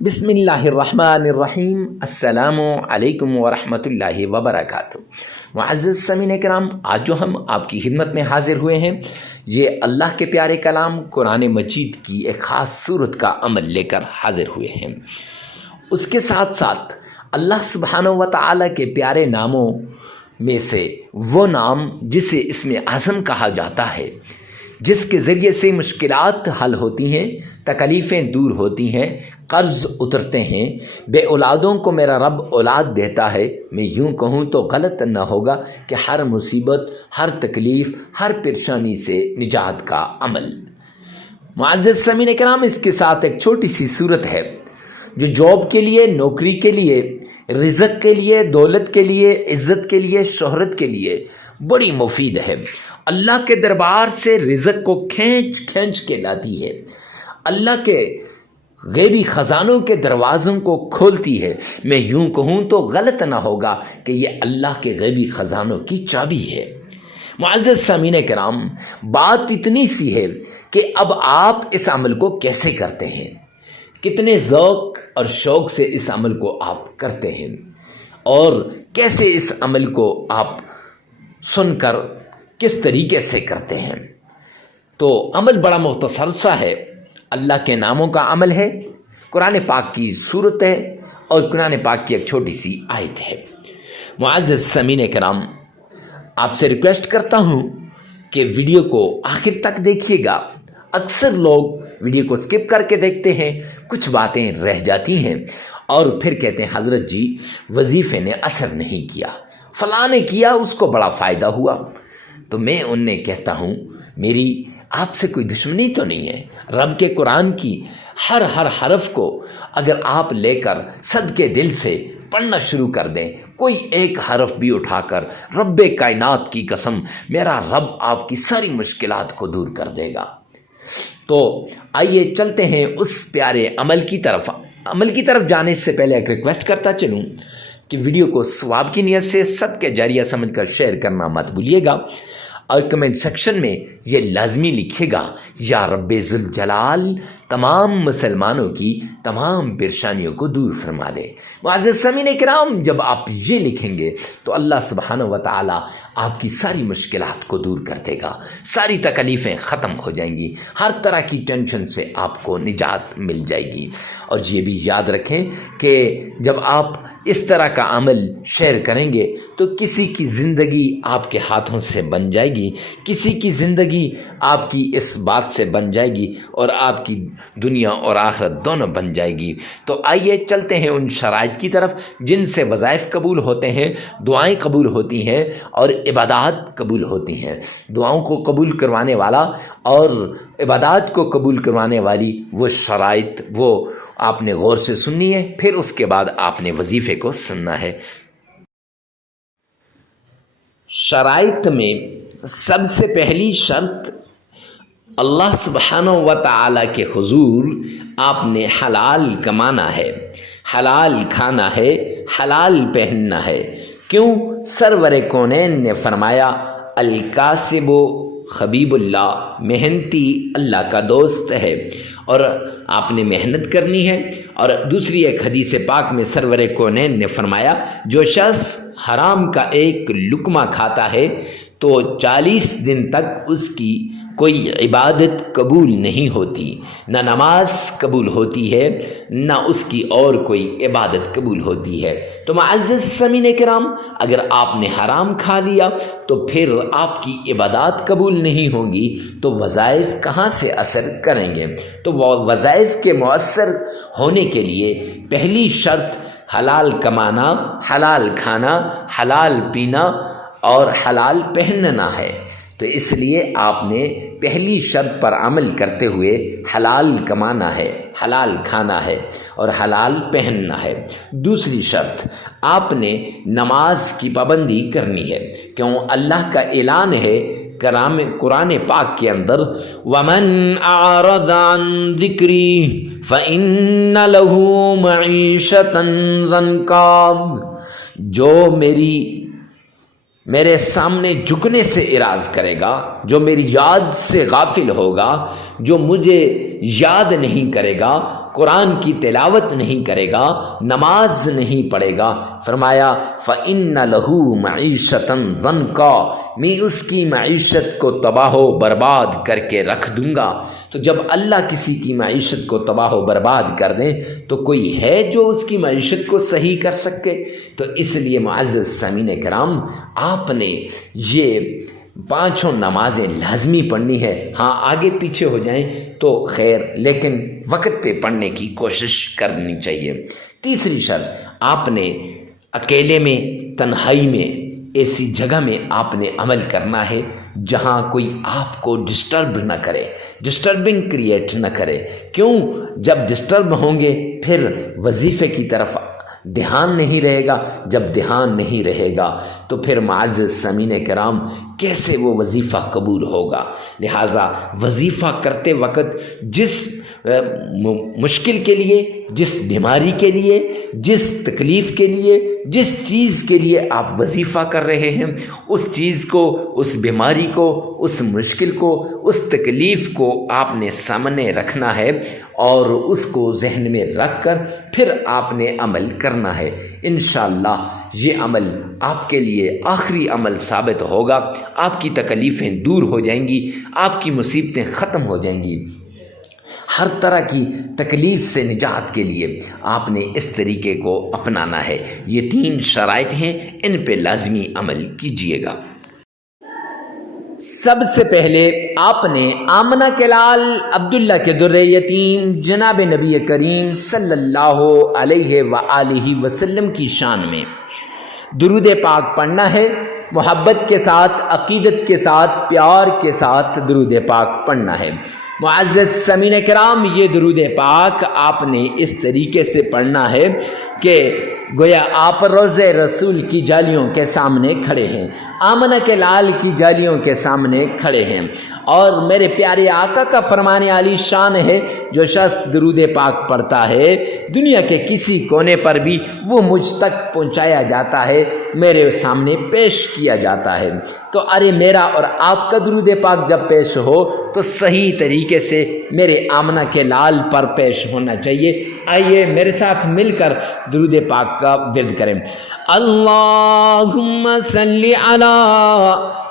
बिस्मिल्लाहिर्रहमानिर्रहीम। अस्सलामु अलैकुम वरहमतुल्लाहि वबरकातुहू। मुअज़्ज़ज़ समीन किराम, आज जो हम आपकी खिदमत में हाजिर हुए हैं, ये अल्लाह के प्यारे कलाम कुरान मजीद की एक ख़ास सूरत का अमल लेकर हाजिर हुए हैं। उसके साथ साथ अल्लाह सुब्हानहू व तआला के प्यारे नामों में से वो नाम जिसे इस्म आज़म कहा जाता है, जिसके ज़रिए से मुश्किलात हल होती हैं, तकलीफ़ें दूर होती हैं, कर्ज़ उतरते हैं, बे औलादों को मेरा रब औलाद देता है। मैं यूँ कहूँ तो गलत न होगा कि हर मुसीबत, हर तकलीफ़, हर परेशानी से निजात का अमल। मुअज़्ज़ज़ समीन किराम, इसके साथ एक छोटी सी सूरत है जो जॉब के लिए, नौकरी के लिए, रिज़्क़ के लिए, दौलत के लिए, इज़्ज़त के लिए, शोहरत के लिए बड़ी मुफीद है। अल्लाह के दरबार से रिज़्क़ को खींच खींच के लाती है, अल्लाह के गैबी ख़जानों के दरवाज़ों को खोलती है। मैं यूँ कहूँ तो गलत ना होगा कि ये अल्लाह के गैबी ख़जानों की चाबी है। मुअज़्ज़ज़ सामीन किराम, बात इतनी सी है कि अब आप इस अमल को कैसे करते हैं, कितने ज़ौक़ और शौक़ से इस अमल को आप करते हैं और कैसे इस अमल को आप सुनकर किस तरीके से करते हैं। तो अमल बड़ा मुख्तसर सा है, अल्लाह के नामों का अमल है, कुरान पाक की सूरत है और कुरान पाक की एक छोटी सी आयत है। मुअज़्ज़ज़ समीन किराम, आपसे रिक्वेस्ट करता हूँ कि वीडियो को आखिर तक देखिएगा। अक्सर लोग वीडियो को स्किप करके देखते हैं, कुछ बातें रह जाती हैं और फिर कहते हैं हज़रत जी वजीफ़े ने असर नहीं किया, फ़लाँ ने किया उसको बड़ा फ़ायदा हुआ। तो मैं उन्हें कहता हूँ, मेरी आपसे कोई दुश्मनी तो नहीं है। रब के कुरान की हर हरफ को अगर आप लेकर सदके दिल से पढ़ना शुरू कर दें, कोई एक हरफ भी उठाकर, रब्बे कायनात की कसम, मेरा रब आपकी सारी मुश्किलात को दूर कर देगा। तो आइए चलते हैं उस प्यारे अमल की तरफ। अमल की तरफ जाने से पहले एक रिक्वेस्ट करता चलूँ कि वीडियो को सवाब की नियत से सदके जारिया समझकर शेयर करना मत भूलिएगा और कमेंट सेक्शन में ये लाजमी लिखिएगा, या रब्बे ज़ुल जलाल तमाम मुसलमानों की तमाम परेशानियों को दूर फरमा दे। मुअज़्ज़ज़ समीन किराम, जब आप ये लिखेंगे तो अल्लाह सुब्हानहू व तआला आपकी सारी मुश्किलात को दूर कर देगा, सारी तकलीफ़ें ख़त्म हो जाएंगी, हर तरह की टेंशन से आपको निजात मिल जाएगी। और ये भी याद रखें कि जब आप इस तरह का अमल शेयर करेंगे तो किसी की ज़िंदगी आपके हाथों से बन जाएगी, किसी की ज़िंदगी आपकी इस बात से बन जाएगी और आपकी दुनिया और आखिरत दोनों बन जाएगी। तो आइए चलते हैं उन शराइत की तरफ जिनसे वज़ाइफ कबूल होते हैं, दुआएं कबूल होती हैं और इबादत कबूल होती हैं। दुआओं को कबूल करवाने वाला और इबादत को कबूल करवाने वाली वो शराइत, वो आपने गौर से सुननी है, फिर उसके बाद आपने वजीफ़े को सुनना है। शराइत में सबसे पहली शर्त, अल्लाह सुब्हानहू व तआला के हुजूर आपने हलाल कमाना है, हलाल खाना है, हलाल पहनना है। क्यों? सरवरे कौनैन ने फरमाया, अल कासिबो हबीबुल्लाह, मेहनती अल्लाह का दोस्त है और आपने मेहनत करनी है। और दूसरी एक हदीस पाक में सरवरे कौनैन ने फरमाया, जो शख्स हराम का एक लुकमा खाता है तो 40 दिन तक उसकी कोई इबादत कबूल नहीं होती, ना नमाज कबूल होती है, ना उसकी और कोई इबादत कबूल होती है। तो मुअज़्ज़ज़ समीन किराम, अगर आपने हराम खा लिया तो फिर आपकी इबादत कबूल नहीं होगी, तो वज़ाइफ कहाँ से असर करेंगे। तो वज़ाइफ के मुअस्सर होने के लिए पहली शर्त हलाल कमाना, हलाल खाना, हलाल पीना और हलाल पहनना है। तो इसलिए आपने पहली शर्त पर अमल करते हुए हलाल कमाना है, हलाल खाना है और हलाल पहनना है। दूसरी शर्त, आपने नमाज की पाबंदी करनी है। क्यों? अल्लाह का ऐलान है कुरान पाक के अंदर, वमन आरद अन ज़िक्री फ़इन्न लहू मईशतन ज़न्का, जो मेरे सामने झुकने से इराज करेगा, जो मेरी याद से गाफिल होगा, जो मुझे याद नहीं करेगा, قرآن کی تلاوت نہیں کرے گا، نماز نہیں پڑھے گا، فرمایا فَإِنَّ لَهُ مَعِيشَةً ضَنْكَا، میں اس کی معیشت کو تباہ و برباد کر کے رکھ دوں گا۔ تو جب اللہ کسی کی معیشت کو تباہ و برباد کر دیں تو کوئی ہے جو اس کی معیشت کو صحیح کر سکے؟ تو اس لیے معزز سامعین کرام، آپ نے یہ 5 نمازیں لازمی پڑھنی ہے۔ ہاں آگے پیچھے ہو جائیں تو خیر، لیکن وقت پہ پڑھنے کی کوشش کرنی چاہیے۔ تیسری شرط، آپ نے اکیلے میں، تنہائی میں، ایسی جگہ میں آپ نے عمل کرنا ہے جہاں کوئی آپ کو ڈسٹرب نہ کرے، ڈسٹربنگ کریٹ نہ کرے۔ کیوں؟ جب ڈسٹرب ہوں گے پھر وظیفے کی طرف دھیان نہیں رہے گا، جب دھیان نہیں رہے گا تو پھر معزز سامعین کرام کیسے وہ وظیفہ قبول ہوگا؟ لہٰذا وظیفہ کرتے وقت جس مشکل کے لیے، جس بیماری کے لیے، جس تکلیف کے لیے، جس چیز کے لیے آپ وظیفہ کر رہے ہیں، اس چیز کو، اس بیماری کو، اس مشکل کو، اس تکلیف کو آپ نے سامنے رکھنا ہے اور اس کو ذہن میں رکھ کر پھر آپ نے عمل کرنا ہے۔ انشاءاللہ یہ عمل آپ کے لیے آخری عمل ثابت ہوگا، آپ کی تکلیفیں دور ہو جائیں گی، آپ کی مصیبتیں ختم ہو جائیں گی۔ ہر طرح کی تکلیف سے نجات کے لیے آپ نے اس طریقے کو اپنانا ہے۔ یہ 3 شرائط ہیں، ان پہ لازمی عمل کیجیے گا۔ سب سے پہلے آپ نے آمنہ کے لال عبداللہ کے در یتیم جناب نبی کریم صلی اللہ علیہ وآلہ وسلم کی شان میں درود پاک پڑھنا ہے۔ محبت کے ساتھ، عقیدت کے ساتھ، پیار کے ساتھ درود پاک پڑھنا ہے۔ معزز سامعین کرام، یہ درود پاک آپ نے اس طریقے سے پڑھنا ہے کہ گویا آپ روضہ رسول کی جالیوں کے سامنے کھڑے ہیں، آمنہ کے لال کی جالیوں کے سامنے کھڑے ہیں، اور میرے پیارے آقا کا فرمان عالی شان ہے، جو شخص درود پاک پڑھتا ہے دنیا کے کسی کونے پر بھی وہ مجھ تک پہنچایا جاتا ہے، میرے سامنے پیش کیا جاتا ہے۔ تو ارے میرا اور آپ کا درود پاک جب پیش ہو تو صحیح طریقے سے میرے آمنہ کے لال پر پیش ہونا چاہیے۔ آئیے میرے ساتھ مل کر درود پاک کا ورد کریں۔ اللہم صلی علی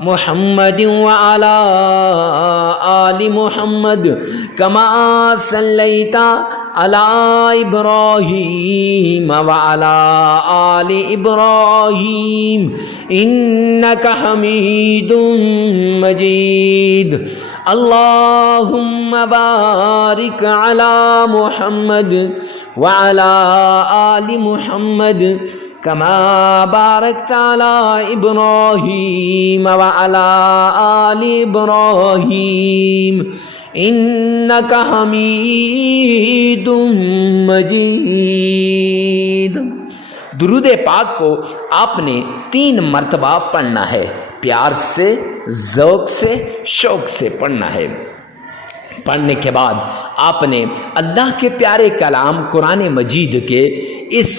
محمد وعلی آل محمد کما صلیت علی ابراہیم وعلی آل ابراہیم انک حمید مجید۔ اللہم بارک علی محمد وعلی آل محمد کما بارکت علی ابراہیم وعلی آل ابراہیم انک حمید مجید۔ درود پاک کو آپ نے 3 مرتبہ پڑھنا ہے، پیار سے، ذوق سے، شوق سے پڑھنا ہے۔ پڑھنے کے بعد آپ نے اللہ کے پیارے کلام قرآن مجید کے اس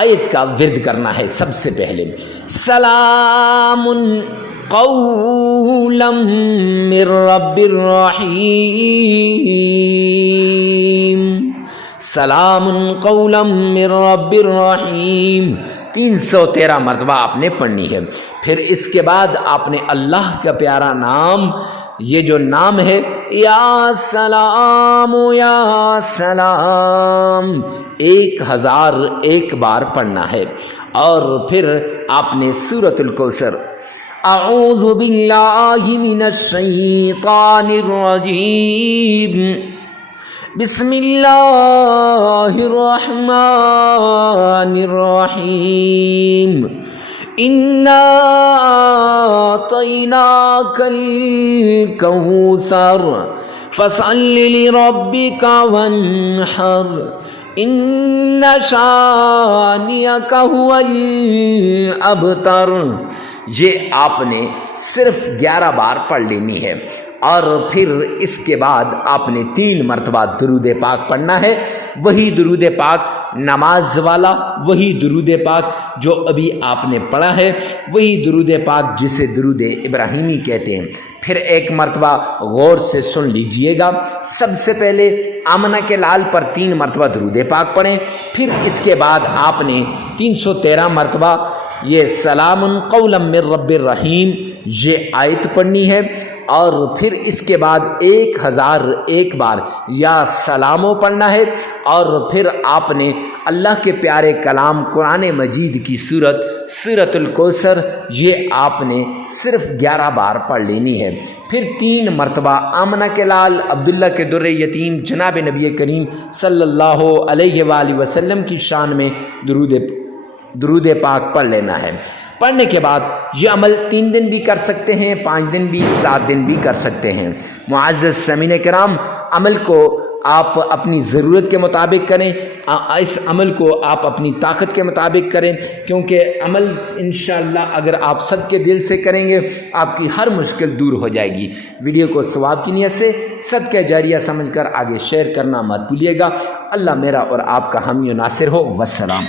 آیت کا ورد کرنا ہے۔ سب سے پہلے سلام قولا من رب الرحیم، سلام قولا من رب الرحیم 313 مرتبہ آپ نے پڑھنی ہے۔ پھر اس کے بعد آپ نے اللہ کا پیارا نام، یہ جو نام ہے یا سلام یا سلام 1001 بار پڑھنا ہے، اور پھر آپ نے سورۃ الکوثر اعوذ باللہ من الشیطان الرجیم بسم اللہ الرحمن الرحیم اِنَّا أَعْطَيْنَاكَ الْكَوْثَرَ فَصَلِّ لِرَبِّكَ وَانْحَرْ إِنَّ شَانِئَكَ هُوَ الْأَبْتَرُ۔ یہ آپ نے صرف 11 بار پڑھ لینی ہے، اور پھر اس کے بعد آپ نے 3 مرتبہ درود پاک پڑھنا ہے۔ وہی درود پاک نماز والا وہی درود پاک جو ابھی آپ نے پڑھا ہے، وہی درود پاک جسے درود ابراہیمی کہتے ہیں۔ پھر ایک مرتبہ غور سے سن لیجئے گا۔ سب سے پہلے آمنہ کے لال پر 3 مرتبہ درود پاک پڑھیں، پھر اس کے بعد آپ نے 313 مرتبہ یہ سلام قولا من رب الرحیم یہ آیت پڑھنی ہے، اور پھر اس کے بعد 1001 بار یا سلامو پڑھنا ہے، اور پھر آپ نے اللہ کے پیارے کلام قرآن مجید کی سورۃ الکوثر یہ آپ نے صرف 11 بار پڑھ لینی ہے۔ پھر 3 مرتبہ آمنہ کے لال عبداللہ کے در یتیم جناب نبی کریم صلی اللہ علیہ وآلہ وسلم کی شان میں درود پاک پڑھ لینا ہے۔ پڑھنے کے بعد یہ عمل 3 دن بھی کر سکتے ہیں، 5 دن بھی، 7 دن بھی کر سکتے ہیں۔ معزز سامعین کرام، عمل کو آپ اپنی ضرورت کے مطابق کریں، اس عمل کو آپ اپنی طاقت کے مطابق کریں، کیونکہ عمل انشاءاللہ اگر آپ صدقے دل سے کریں گے آپ کی ہر مشکل دور ہو جائے گی۔ ویڈیو کو ثواب کی نیت سے صدقہ جاریہ سمجھ کر آگے شیئر کرنا مت بھولیے گا۔ اللہ میرا اور آپ کا حامی و ناصر ہو۔ والسلام۔